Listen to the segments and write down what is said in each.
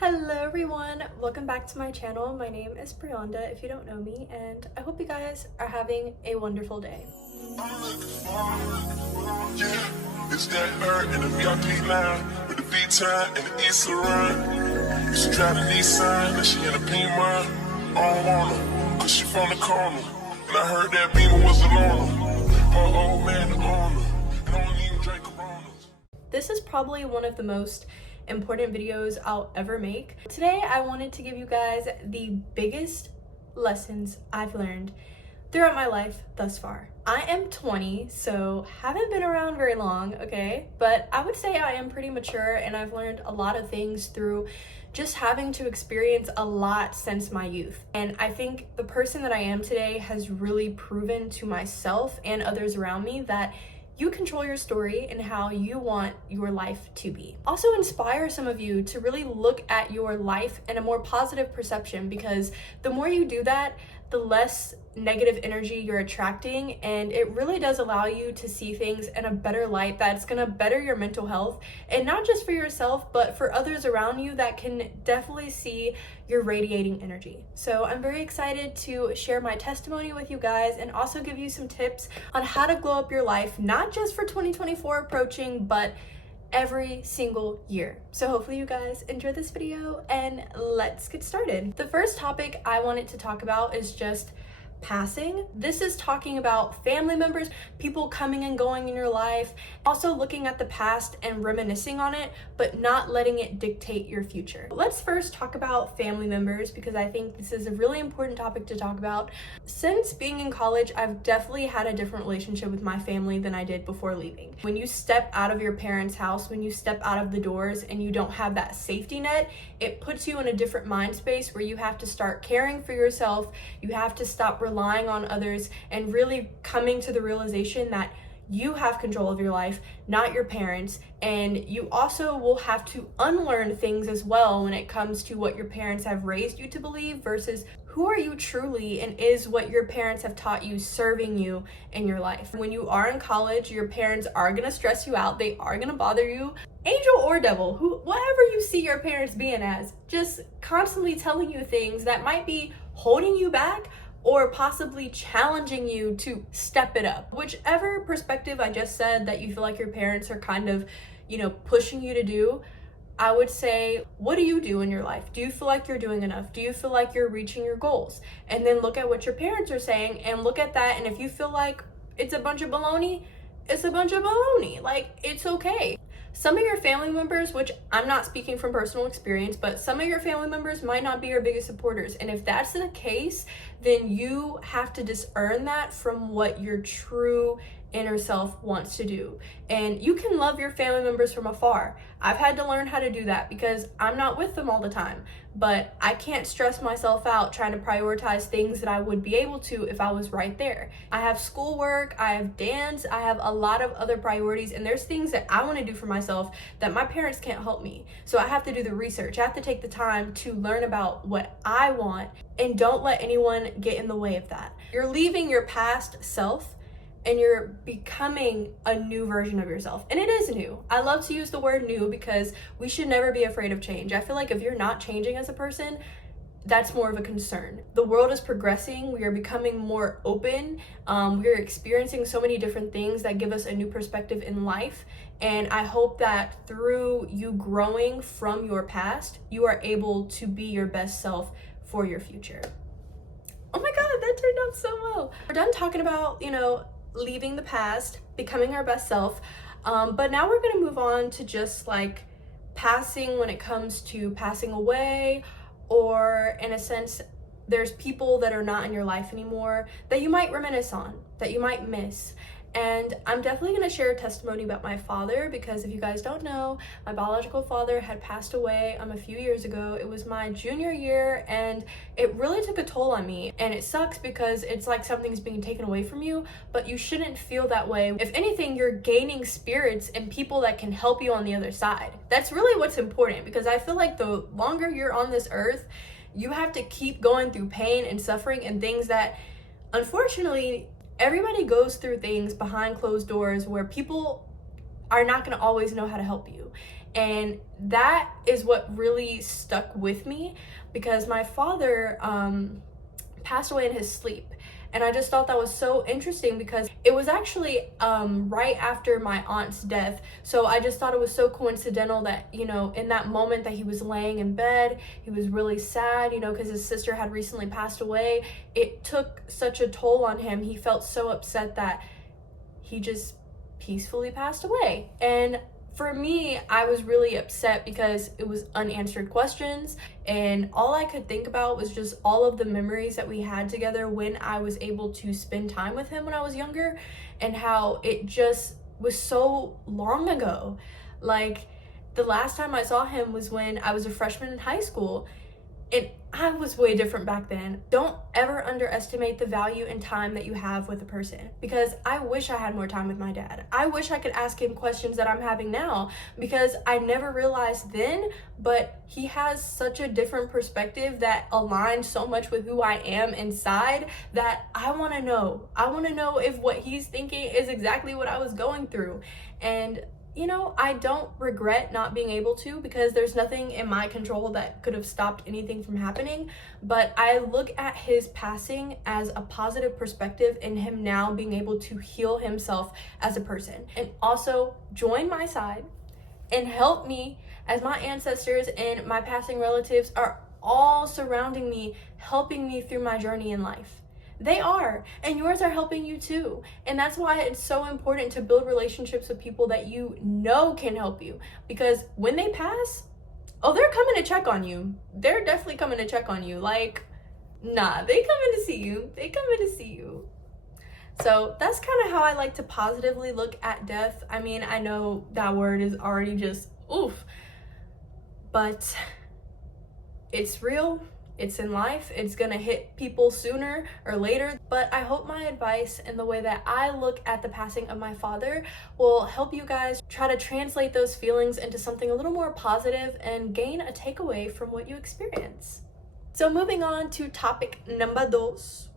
Hello everyone, welcome back to my channel. My name is Brianda if you don't know me, and I hope you guys are having a wonderful day. It's that bird in the VIP line with the V-time and the East run. Used to drive the Nissan, now she in a Beamer. I don't want her, cause she from the corner. And I heard that Beamer was the loner. Her old man the owner. And I don't even drink Coronas. This is probably one of the most important videos I'll ever make. Today I wanted to give you guys the biggest lessons I've learned throughout my life thus far. I am 20, so haven't been around very long, okay? But I would say I am pretty mature, and I've learned a lot of things through just having to experience a lot since my youth. And I think the person that I am today has really proven to myself and others around me that you control your story and how you want your life to be. Also inspire some of you to really look at your life in a more positive perception, because the more you do that, the less negative energy you're attracting, and it really does allow you to see things in a better light that's gonna better your mental health, and not just for yourself but for others around you that can definitely see your radiating energy. So I'm very excited to share my testimony with you guys and also give you some tips on how to glow up your life, not just for 2024 approaching, but every single year. So hopefully you guys enjoy this video, and let's get started. The first topic I wanted to talk about is just passing. This is talking about family members, people coming and going in your life, also looking at the past and reminiscing on it, but not letting it dictate your future. Let's first talk about family members, because I think this is a really important topic to talk about. Since being in college, I've definitely had a different relationship with my family than I did before leaving. When you step out of your parents' house, when you step out of the doors and you don't have that safety net, it puts you in a different mind space where you have to start caring for yourself. You have to stop relying on others and really coming to the realization that you have control of your life, not your parents. And you also will have to unlearn things as well when it comes to what your parents have raised you to believe versus who are you truly, and is what your parents have taught you serving you in your life. When you are in college, your parents are gonna stress you out, they are gonna bother you. Angel or devil, whatever you see your parents being as, just constantly telling you things that might be holding you back or possibly challenging you to step it up. Whichever perspective I just said that you feel like your parents are kind of, pushing you to do, I would say, what do you do in your life? Do you feel like you're doing enough? Do you feel like you're reaching your goals? And then look at what your parents are saying and look at that. And if you feel like it's a bunch of baloney, it's a bunch of baloney. Like, it's okay. Some of your family members, which I'm not speaking from personal experience, but some of your family members might not be your biggest supporters. And if that's the case, then you have to discern that from what your true inner self wants to do. And you can love your family members from afar. I've had to learn how to do that because I'm not with them all the time, but I can't stress myself out trying to prioritize things that I would be able to if I was right there. I have schoolwork, I have dance, I have a lot of other priorities, and there's things that I want to do for myself that my parents can't help me. So I have to do the research. I have to take the time to learn about what I want, and don't let anyone get in the way of that. You're leaving your past self and you're becoming a new version of yourself. And it is new. I love to use the word new because we should never be afraid of change. I feel like if you're not changing as a person, that's more of a concern. The world is progressing. We are becoming more open. We're experiencing so many different things that give us a new perspective in life. And I hope that through you growing from your past, you are able to be your best self for your future. Oh my God, that turned out so well. We're done talking about, leaving the past, becoming our best self. But now we're gonna move on to just like passing when it comes to passing away, or in a sense, there's people that are not in your life anymore that you might reminisce on, that you might miss. And I'm definitely going to share a testimony about my father, because if you guys don't know, my biological father had passed away a few years ago. It was my junior year, and it really took a toll on me. And it sucks because it's like something's being taken away from you, but you shouldn't feel that way. If anything, you're gaining spirits and people that can help you on the other side. That's really what's important, because I feel like the longer you're on this earth, you have to keep going through pain and suffering and things that, unfortunately, everybody goes through things behind closed doors where people are not going to always know how to help you. And that is what really stuck with me, because my father passed away in his sleep. And I just thought that was so interesting because it was actually right after my aunt's death. So I just thought it was so coincidental that, you know, in that moment that he was laying in bed, he was really sad, you know, because his sister had recently passed away. It took such a toll on him. He felt so upset that he just peacefully passed away. And for me, I was really upset because it was unanswered questions, and all I could think about was just all of the memories that we had together when I was able to spend time with him when I was younger, and how it just was so long ago. Like, the last time I saw him was when I was a freshman in high school, and I was way different back then. Don't ever underestimate the value and time that you have with a person, because I wish I had more time with my dad. I wish I could ask him questions that I'm having now, because I never realized then, but he has such a different perspective that aligns so much with who I am inside that I want to know. I want to know if what he's thinking is exactly what I was going through. And you know, I don't regret not being able to, because there's nothing in my control that could have stopped anything from happening. But I look at his passing as a positive perspective in him now being able to heal himself as a person, and also join my side and help me, as my ancestors and my passing relatives are all surrounding me, helping me through my journey in life. They are, and yours are helping you too. And that's why it's so important to build relationships with people that you know can help you, because when they pass, oh, they're coming to check on you. They're definitely coming to check on you. Like, nah, they coming to see you. They coming to see you. So that's kind of how I like to positively look at death. I mean, I know that word is already just oof, but it's real. It's in life. It's gonna hit people sooner or later. But I hope my advice and the way that I look at the passing of my father will help you guys try to translate those feelings into something a little more positive and gain a takeaway from what you experience. So moving on to topic number dos,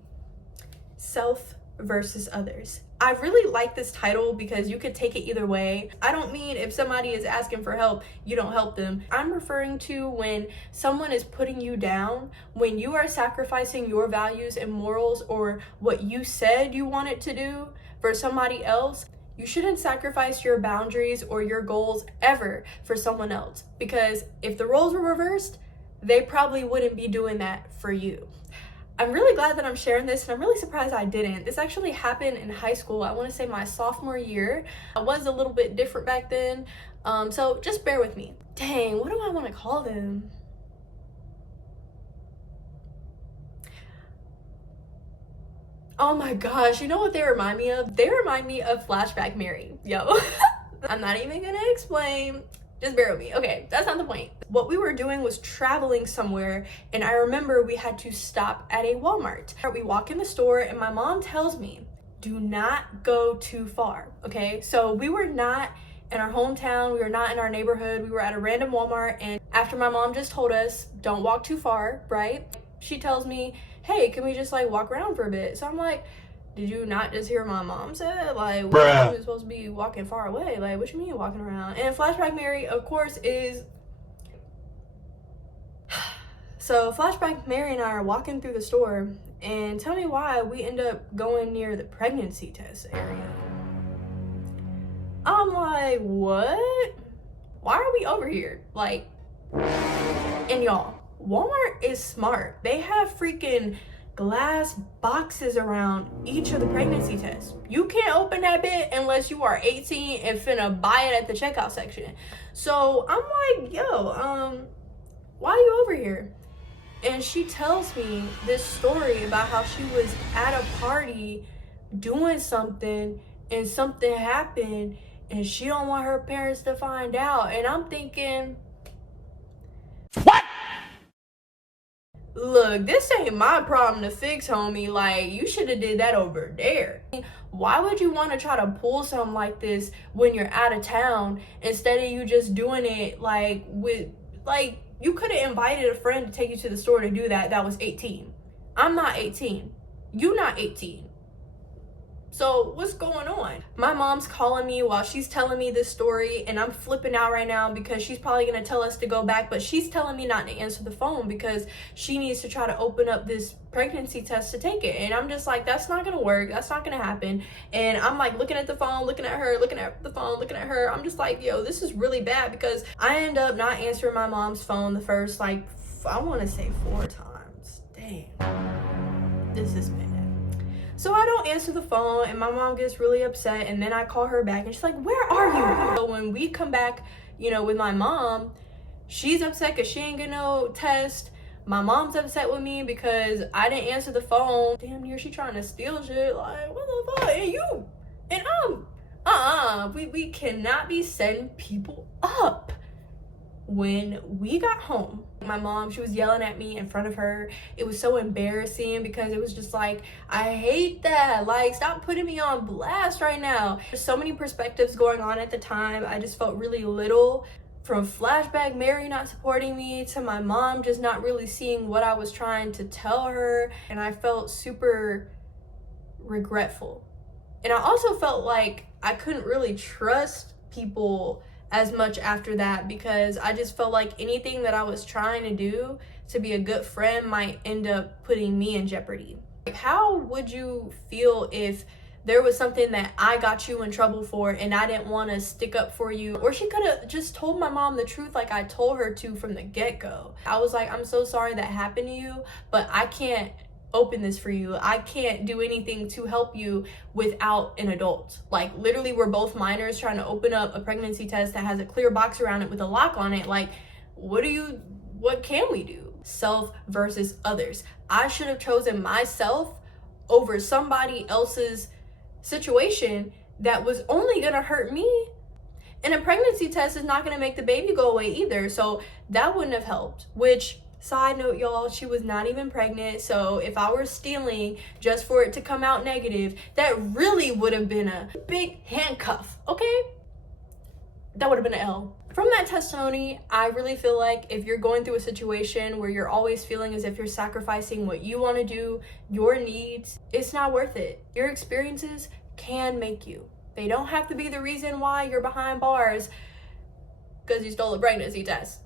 self versus others. I really like this title because you could take it either way. I don't mean if somebody is asking for help, you don't help them. I'm referring to when someone is putting you down, when you are sacrificing your values and morals or what you said you wanted to do for somebody else. You shouldn't sacrifice your boundaries or your goals ever for someone else, because if the roles were reversed, they probably wouldn't be doing that for you. I'm really glad that I'm sharing this, and I'm really surprised I didn't. This actually happened in high school. I want to say my sophomore year. I was a little bit different back then, so just bear with me. Dang, what do I want to call them? Oh my gosh, you know what they remind me of? They remind me of Flashback Mary. Yo, I'm not even gonna explain. Just bear with me. Okay, that's not the point. What we were doing was traveling somewhere, and I remember we had to stop at a Walmart. We walk in the store, and my mom tells me, do not go too far, okay? So we were not in our hometown, we were not in our neighborhood, we were at a random Walmart, and after my mom just told us, don't walk too far, right? She tells me, hey, can we just like walk around for a bit? So I'm like, did you not just hear my mom said? Like, we're supposed to be walking far away. Like, what you mean walking around? And Flashback Mary, of course, is... So Flashback Mary and I are walking through the store, and tell me why we end up going near the pregnancy test area. I'm like, what? Why are we over here? Like, and y'all, Walmart is smart. They have freaking glass boxes around each of the pregnancy tests. You can't open that bit unless you are 18 and finna buy it at the checkout section. So I'm like, yo, why are you over here? And she tells me this story about how she was at a party doing something and something happened and she don't want her parents to find out. And I'm thinking, what? Look, this ain't my problem to fix, homie. Like, you should have did that over there. Why would you want to try to pull something like this when you're out of town instead of you just doing it like with, like, you could have invited a friend to take you to the store to do that was 18. I'm not 18. You not 18. So what's going on? My mom's calling me while she's telling me this story, and I'm flipping out right now because she's probably gonna tell us to go back, but she's telling me not to answer the phone because she needs to try to open up this pregnancy test to take it. And I'm just like, that's not gonna work, that's not gonna happen. And I'm like looking at the phone, looking at her, looking at the phone, looking at her. I'm just like, yo, this is really bad, because I end up not answering my mom's phone the first, like, I want to say 4 times. Dang, this is bad. So I don't answer the phone, and my mom gets really upset, and then I call her back and she's like, where are you? So when we come back, you know, with my mom, she's upset because she ain't get no test. My mom's upset with me because I didn't answer the phone. Damn near she trying to steal shit. Like, what the fuck? And you and we cannot be setting people up. When we got home, my mom, she was yelling at me in front of her. It was so embarrassing because it was just like, I hate that. Like, stop putting me on blast right now. There's so many perspectives going on at the time. I just felt really little. From flashback Mary not supporting me to my mom just not really seeing what I was trying to tell her. And I felt super regretful. And I also felt like I couldn't really trust people as much after that, because I just felt like anything that I was trying to do to be a good friend might end up putting me in jeopardy. Like, how would you feel if there was something that I got you in trouble for and I didn't want to stick up for you? Or she could have just told my mom the truth like I told her to from the get-go. I was like, I'm so sorry that happened to you, but I can't open this for you. I can't do anything to help you without an adult. Like, literally, we're both minors trying to open up a pregnancy test that has a clear box around it with a lock on it. Like, what can we do? Self versus others. I should have chosen myself over somebody else's situation that was only gonna hurt me. And a pregnancy test is not gonna make the baby go away either, so that wouldn't have helped. Which, side note, y'all, she was not even pregnant, so if I were stealing just for it to come out negative, that really would have been a big handcuff, okay? That would have been an L. From that testimony, I really feel like if you're going through a situation where you're always feeling as if you're sacrificing what you want to do, your needs, it's not worth it. Your experiences can make you. They don't have to be the reason why you're behind bars because you stole a pregnancy test.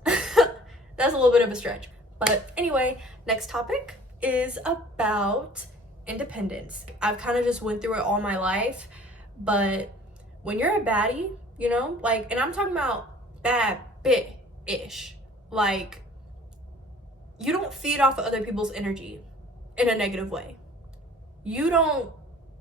That's a little bit of a stretch. But anyway, next topic is about independence. I've kind of just went through it all my life, but when you're a baddie, you know, like, and I'm talking about bad bit-ish, like, you don't feed off of other people's energy in a negative way. You don't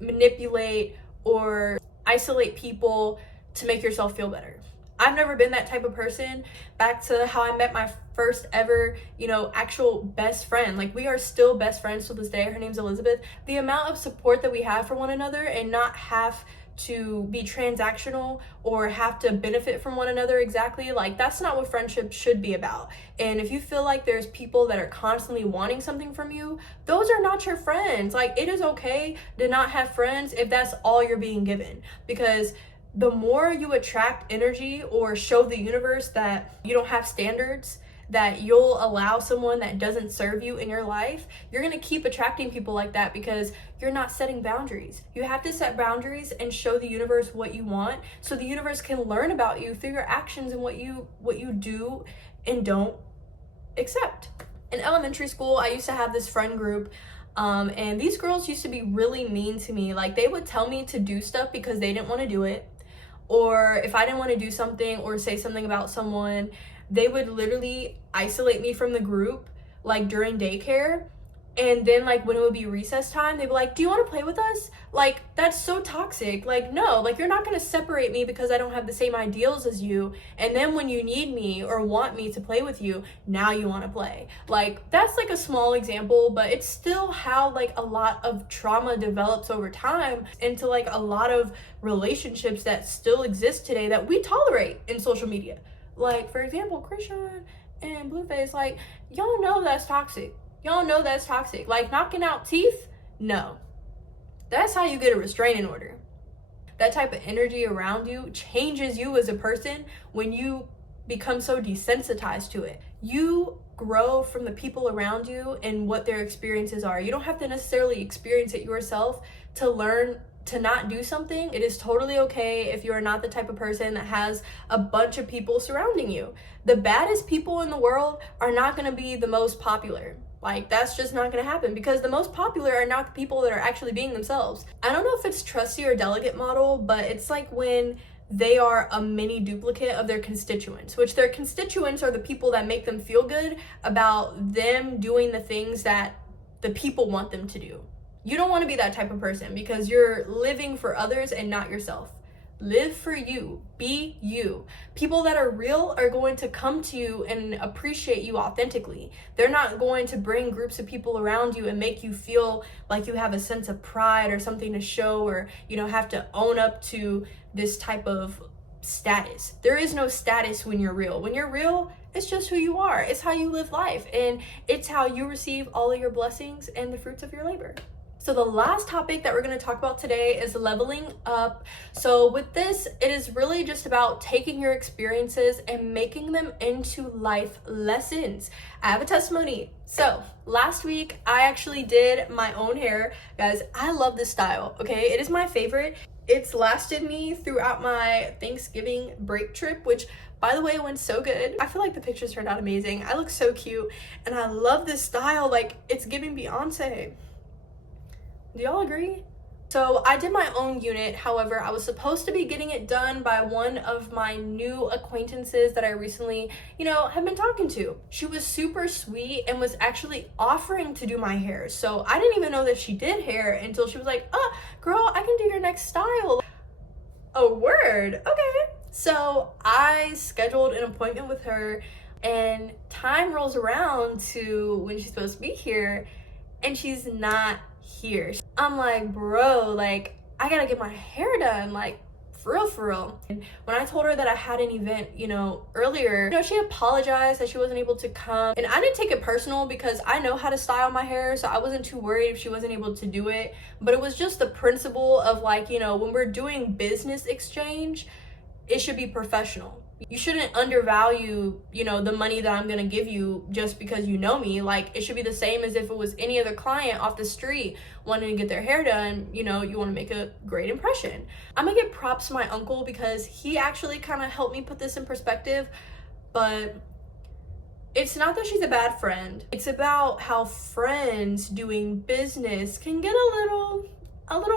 manipulate or isolate people to make yourself feel better. I've never been that type of person. Back to how I met my first ever, you know, actual best friend. Like, we are still best friends to this day. Her name's Elizabeth. The amount of support that we have for one another and not have to be transactional or have to benefit from one another exactly, like, that's not what friendship should be about. And if you feel like there's people that are constantly wanting something from you, those are not your friends. Like, it is okay to not have friends if that's all you're being given, because the more you attract energy or show the universe that you don't have standards, that you'll allow someone that doesn't serve you in your life, you're gonna keep attracting people like that because you're not setting boundaries. You have to set boundaries and show the universe what you want, so the universe can learn about you through your actions and what you do and don't accept. In elementary school, I used to have this friend group, and these girls used to be really mean to me. Like, they would tell me to do stuff because they didn't want to do it, or if I didn't want to do something or say something about someone, they would literally isolate me from the group, like, during daycare. And then, like, when it would be recess time, they'd be like, do you want to play with us? Like, that's so toxic. Like, no, like, you're not going to separate me because I don't have the same ideals as you. And then when you need me or want me to play with you, now you want to play. Like, that's like a small example, but it's still how, like, a lot of trauma develops over time into, like, a lot of relationships that still exist today that we tolerate in social media. Like, for example, Christian and Blueface, like, y'all know that's toxic. Y'all know that's toxic. Like, knocking out teeth? No. That's how you get a restraining order. That type of energy around you changes you as a person when you become so desensitized to it. You grow from the people around you and what their experiences are. You don't have to necessarily experience it yourself to learn to not do something. It is totally okay if you are not the type of person that has a bunch of people surrounding you. The baddest people in the world are not going to be the most popular. Like, that's just not going to happen, because the most popular are not the people that are actually being themselves. I don't know if it's trustee or delegate model, but it's like when they are a mini duplicate of their constituents, which their constituents are the people that make them feel good about them doing the things that the people want them to do. You don't want to be that type of person, because you're living for others and not yourself. Live for you. Be you. People that are real are going to come to you and appreciate you authentically. They're not going to bring groups of people around you and make you feel like you have a sense of pride or something to show, or, you know, have to own up to this type of status. There is no status when you're real. When you're real, it's just who you are. It's how you live life, and it's how you receive all of your blessings and the fruits of your labor. So the last topic that we're going to talk about today is leveling up. So with this, it is really just about taking your experiences and making them into life lessons. I have a testimony. So last week, I actually did my own hair. Guys, I love this style, okay? It is my favorite. It's lasted me throughout my Thanksgiving break trip, which, by the way, went so good. I feel like the pictures turned out amazing. I look so cute, and I love this style. Like, it's giving Beyonce. Do y'all agree? So I did my own unit. However, I was supposed to be getting it done by one of my new acquaintances that I recently, have been talking to. She was super sweet and was actually offering to do my hair. So I didn't even know that she did hair until she was like, "Oh, girl, I can do your next style." Oh, word. Okay. So I scheduled an appointment with her, and time rolls around to when she's supposed to be here, and she's not here. I'm like, bro, like, I gotta get my hair done, like, for real. And when I told her that I had an event, earlier, she apologized that she wasn't able to come. And I didn't take it personal, because I know how to style my hair, so I wasn't too worried if she wasn't able to do it. But it was just the principle of, like, when we're doing business exchange, it should be professional. You shouldn't undervalue, the money that I'm gonna give you just because you know me. Like, it should be the same as if it was any other client off the street wanting to get their hair done. You want to make a great impression. I'm gonna give props to my uncle, because he actually kind of helped me put this in perspective. But it's not that she's a bad friend. It's about how friends doing business can get a little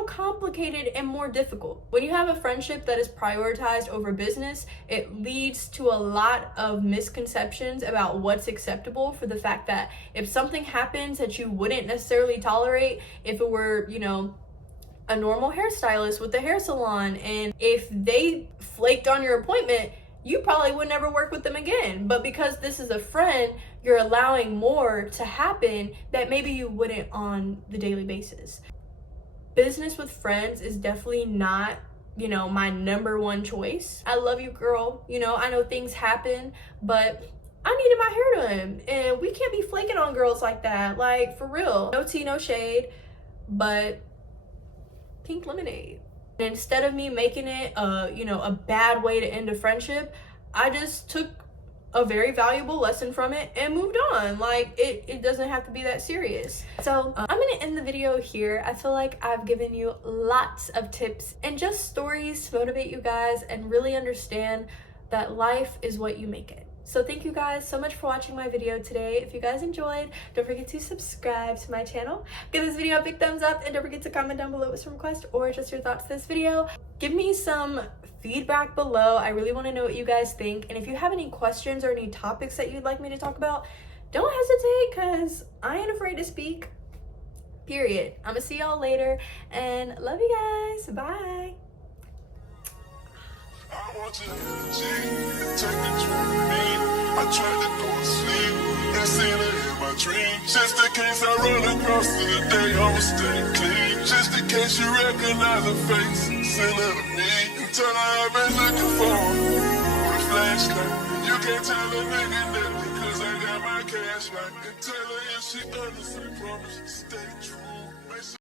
complicated and more difficult. When you have a friendship that is prioritized over business, it leads to a lot of misconceptions about what's acceptable, for the fact that if something happens that you wouldn't necessarily tolerate if it were, a normal hairstylist with a hair salon, and if they flaked on your appointment, you probably would never work with them again. But because this is a friend, you're allowing more to happen that maybe you wouldn't on the daily basis. Business with friends is definitely not, my number one choice. I love you, girl. I know things happen, but I needed my hair done, and we can't be flaking on girls like that. Like, for real. No tea, no shade, but pink lemonade. And instead of me making it a bad way to end a friendship, I just took a very valuable lesson from it and moved on. Like, it doesn't have to be that serious. So I'm gonna end the video here. I feel like I've given you lots of tips and just stories to motivate you guys and really understand that life is what you make it. So thank you guys so much for watching my video today. If you guys enjoyed, don't forget to subscribe to my channel. Give this video a big thumbs up, and don't forget to comment down below with some requests or just your thoughts to this video. Give me some feedback below. I really want to know what you guys think. And if you have any questions or any topics that you'd like me to talk about, don't hesitate, because I ain't afraid to speak. Period. I'm gonna see y'all later, and love you guys. Bye. I want your energy, take control of me. I tried to go to sleep and seen it in my dream. Just in case I run across to the day, I'ma stay clean. Just in case you recognize a face, send it to me. And tell her I've been looking for with a flashlight. You can't tell a nigga nothing, cause I got my cash right. And tell her if she understands, promise to stay true.